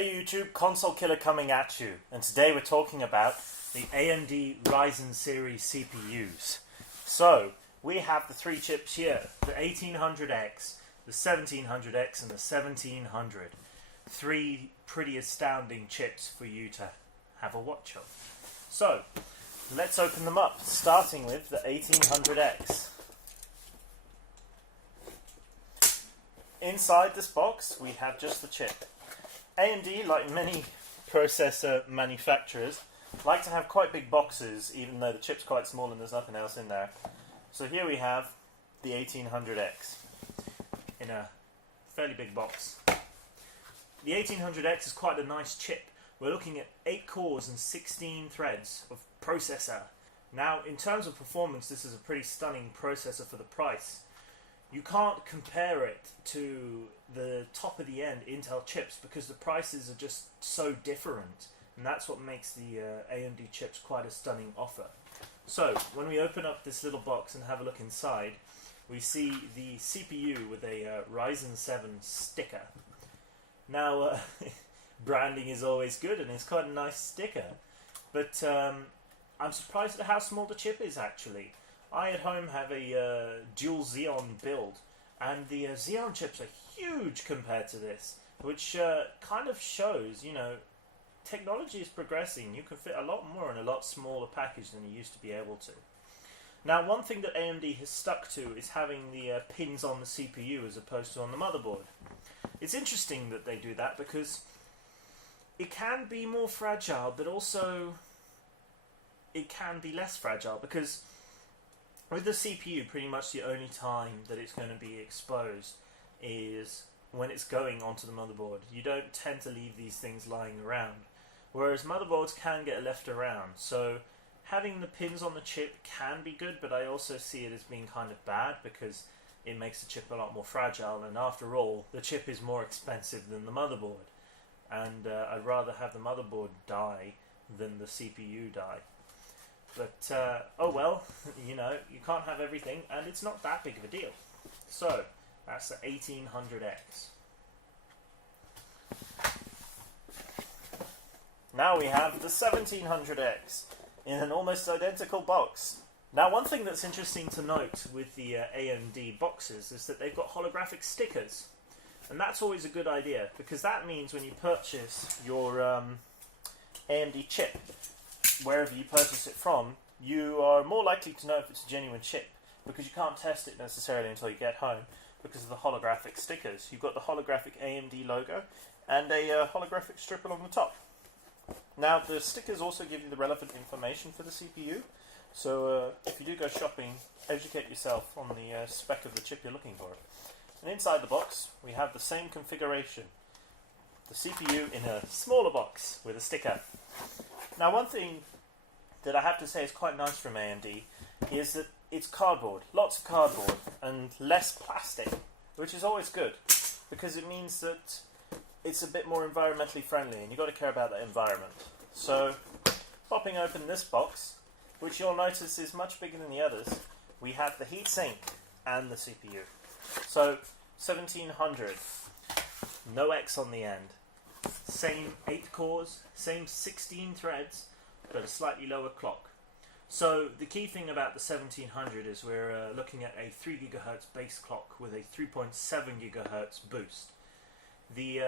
Hey YouTube, Console Killer coming at you, and today we're talking about the AMD Ryzen series CPUs. So, we have the three chips here, the 1800X, the 1700X, and the 1700. Three pretty astounding chips for you to have a watch of. So, let's open them up, starting with the 1800X. Inside this box, we have just the chip. AMD, like many processor manufacturers, like to have quite big boxes, even though the chip's quite small and there's nothing else in there. So here we have the 1800X in a fairly big box. The 1800X is quite a nice chip. We're looking at 8 cores and 16 threads of processor. Now, in terms of performance, this is a pretty stunning processor for the price. You can't compare it to the top of the end Intel chips because the prices are just so different, and that's what makes the AMD chips quite a stunning offer. So when we open up this little box and have a look inside, we see the CPU with a Ryzen 7 sticker. Now branding is always good, and it's quite a nice sticker, but I'm surprised at how small the chip is actually. I at home have a dual Xeon build, and the Xeon chips are huge compared to this, which kind of shows, you know, technology is progressing. You can fit a lot more in a lot smaller package than you used to be able to. Now, one thing that AMD has stuck to is having the pins on the CPU as opposed to on the motherboard. It's interesting that they do that because it can be more fragile, but also it can be less fragile because with the CPU, pretty much the only time that it's going to be exposed is when it's going onto the motherboard. You don't tend to leave these things lying around, whereas motherboards can get left around. So having the pins on the chip can be good, but I also see it as being kind of bad because it makes the chip a lot more fragile, and after all, the chip is more expensive than the motherboard, and I'd rather have the motherboard die than the CPU die. But, oh well, you know, you can't have everything, and it's not that big of a deal. So, that's the 1800X. Now we have the 1700X in an almost identical box. Now, one thing that's interesting to note with the AMD boxes is that they've got holographic stickers. And that's always a good idea, because that means when you purchase your AMD chip, wherever you purchase it from, you are more likely to know if it's a genuine chip, because you can't test it necessarily until you get home because of the holographic stickers. You've got the holographic AMD logo and a holographic strip along the top. Now, the stickers also give you the relevant information for the CPU, so if you do go shopping, educate yourself on the spec of the chip you're looking for. And inside the box, we have the same configuration. The CPU in a smaller box with a sticker. Now, one thing that I have to say is quite nice from AMD is that it's cardboard, lots of cardboard, and less plastic, which is always good, because it means that it's a bit more environmentally friendly, and you've got to care about that environment. So, popping open this box, which you'll notice is much bigger than the others, we have the heatsink and the CPU. So, 1700, no X on the end. Same 8 cores, same 16 threads, but a slightly lower clock. So the key thing about the 1700 is we're looking at a 3 GHz base clock with a 3.7 GHz boost. The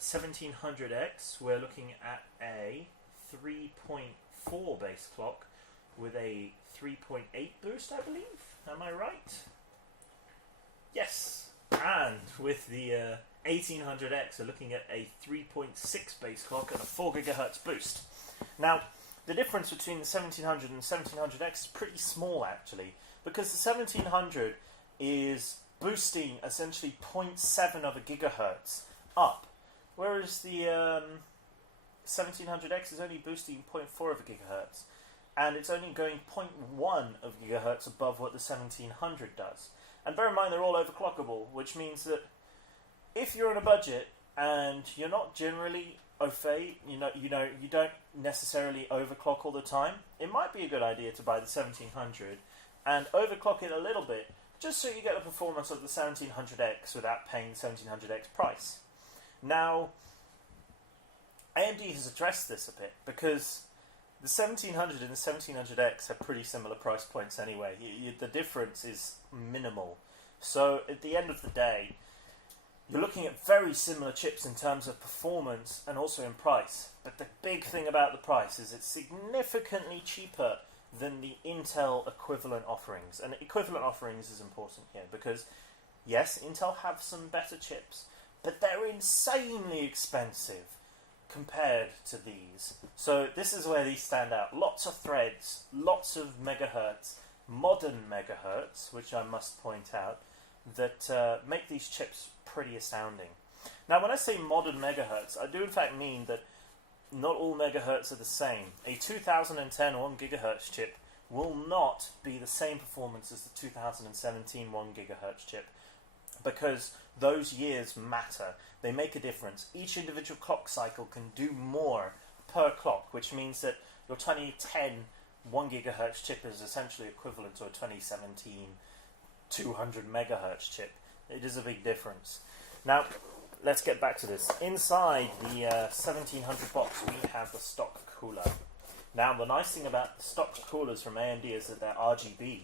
1700X, we're looking at a 3.4 base clock with a 3.8 boost, I believe. Am I right? Yes. And with the 1800X, we're looking at a 3.6 base clock and a 4 GHz boost. Now, the difference between the 1700 and 1700X is pretty small actually, because the 1700 is boosting essentially 0.7 of a gigahertz up, whereas the 1700X is only boosting 0.4 of a gigahertz, and it's only going 0.1 of gigahertz above what the 1700 does. And bear in mind they're all overclockable, which means that if you're on a budget and you're not generally au fait, you don't necessarily overclock all the time, it might be a good idea to buy the 1700 and overclock it a little bit, just so you get the performance of the 1700X without paying the 1700X price. Now, AMD has addressed this a bit because the 1700 and the 1700X have pretty similar price points anyway. The difference is minimal. So at the end of the day, you're looking at very similar chips in terms of performance and also in price. But the big thing about the price is it's significantly cheaper than the Intel equivalent offerings. And equivalent offerings is important here because, yes, Intel have some better chips, but they're insanely expensive compared to these. So this is where these stand out. Lots of threads, lots of megahertz, modern megahertz, which I must point out, that make these chips pretty astounding. Now, when I say modern megahertz, I do in fact mean that not all megahertz are the same. A 2010 1 gigahertz chip will not be the same performance as the 2017 1 gigahertz chip because those years matter. They make a difference. Each individual clock cycle can do more per clock, which means that your 2010 1 gigahertz chip is essentially equivalent to a 2017 200 megahertz chip. It is a big difference. Now, let's get back to this. Inside the 1700 box, we have the stock cooler. Now, the nice thing about the stock coolers from AMD is that they're RGB.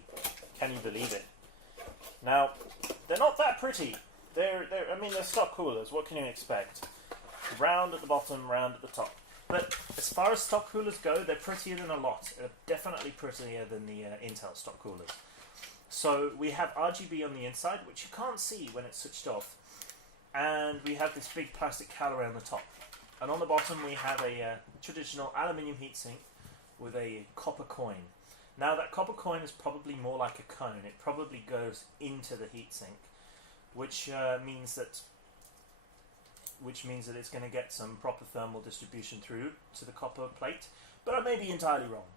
Can you believe it? Now, they're not that pretty. They're stock coolers. What can you expect? Round at the bottom, round at the top. But as far as stock coolers go, they're prettier than a lot. They're definitely prettier than the Intel stock coolers. So we have RGB on the inside, which you can't see when it's switched off. And we have this big plastic calorie on the top. And on the bottom we have a traditional aluminium heatsink with a copper coin. Now that copper coin is probably more like a cone. It probably goes into the heatsink, which means that it's going to get some proper thermal distribution through to the copper plate. But I may be entirely wrong.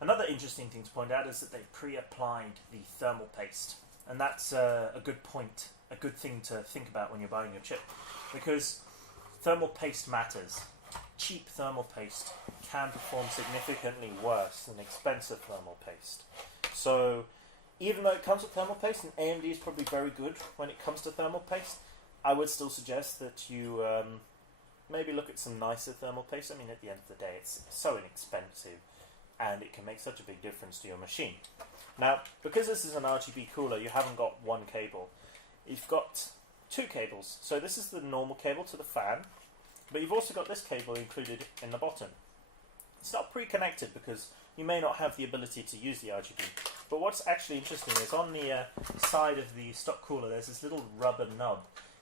Another interesting thing to point out is that they've pre-applied the thermal paste. And that's a good point, a good thing to think about when you're buying your chip. Because thermal paste matters. Cheap thermal paste can perform significantly worse than expensive thermal paste. So even though it comes with thermal paste, and AMD is probably very good when it comes to thermal paste, I would still suggest that you maybe look at some nicer thermal paste. I mean, at the end of the day, it's so inexpensive, and it can make such a big difference to your machine. Now, because this is an RGB cooler, you haven't got one cable. You've got two cables. So this is the normal cable to the fan, but you've also got this cable included in the bottom. It's not pre-connected because you may not have the ability to use the RGB. But what's actually interesting is on the side of the stock cooler, there's this little rubber nub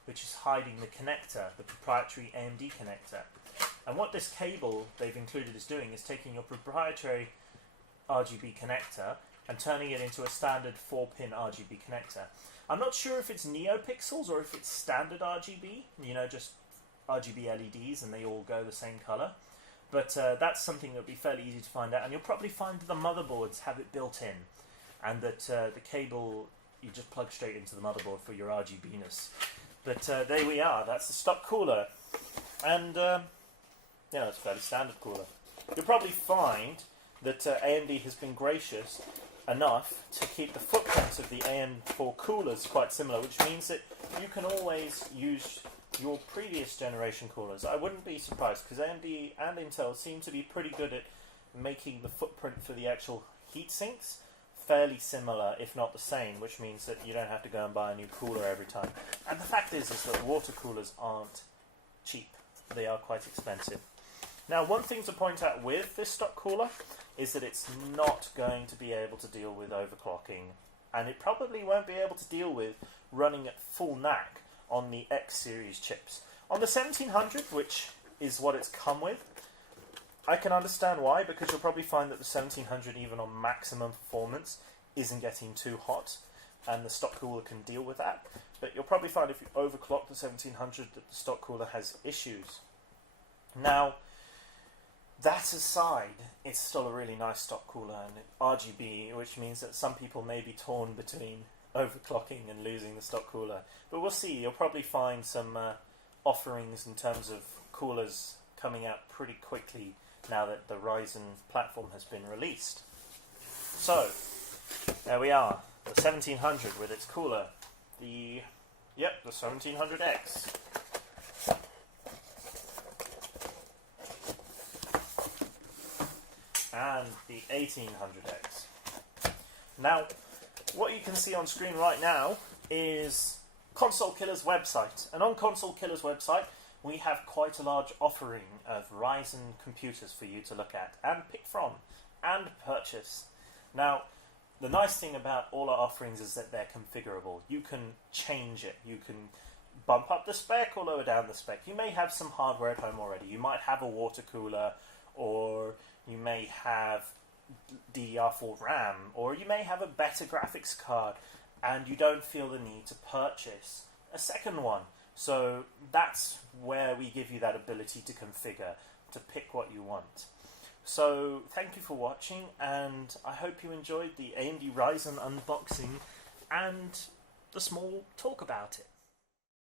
which is hiding the connector, the proprietary AMD connector. And what this cable they've included is doing is taking your proprietary RGB connector and turning it into a standard 4-pin RGB connector. I'm not sure if it's NeoPixels or if it's standard RGB, you know, just RGB LEDs and they all go the same color. But that's something that would be fairly easy to find out, and you'll probably find that the motherboards have it built in, and that the cable you just plug straight into the motherboard for your RGBness. But there we are, that's the stock cooler. And yeah, it's a fairly standard cooler. You'll probably find that AMD has been gracious enough to keep the footprint of the AM4 coolers quite similar, which means that you can always use your previous generation coolers. I wouldn't be surprised, because AMD and Intel seem to be pretty good at making the footprint for the actual heat sinks fairly similar, if not the same, which means that you don't have to go and buy a new cooler every time. And the fact is that water coolers aren't cheap. They are quite expensive. Now, one thing to point out with this stock cooler is that it's not going to be able to deal with overclocking, and it probably won't be able to deal with running at full knack on the X series chips. On the 1700, which is what it's come with, I can understand why, because you'll probably find that the 1700, even on maximum performance, isn't getting too hot, and the stock cooler can deal with that. But you'll probably find if you overclock the 1700 that the stock cooler has issues. Now, that aside, it's still a really nice stock cooler, and RGB, which means that some people may be torn between overclocking and losing the stock cooler. But we'll see. You'll probably find some offerings in terms of coolers coming out pretty quickly now that the Ryzen platform has been released. So, there we are. The 1700 with its cooler. The 1700X. the 1800X. Now, what you can see on screen right now is Console Killer's website, and on Console Killer's website we have quite a large offering of Ryzen computers for you to look at and pick from and purchase. Now, the nice thing about all our offerings is that they're configurable. You can change it. You can bump up the spec or lower down the spec. You may have some hardware at home already. You might have a water cooler, or you may have DDR4 RAM, or you may have a better graphics card and you don't feel the need to purchase a second one. So that's where we give you that ability to configure, to pick what you want. So thank you for watching, and I hope you enjoyed the AMD Ryzen unboxing and the small talk about it.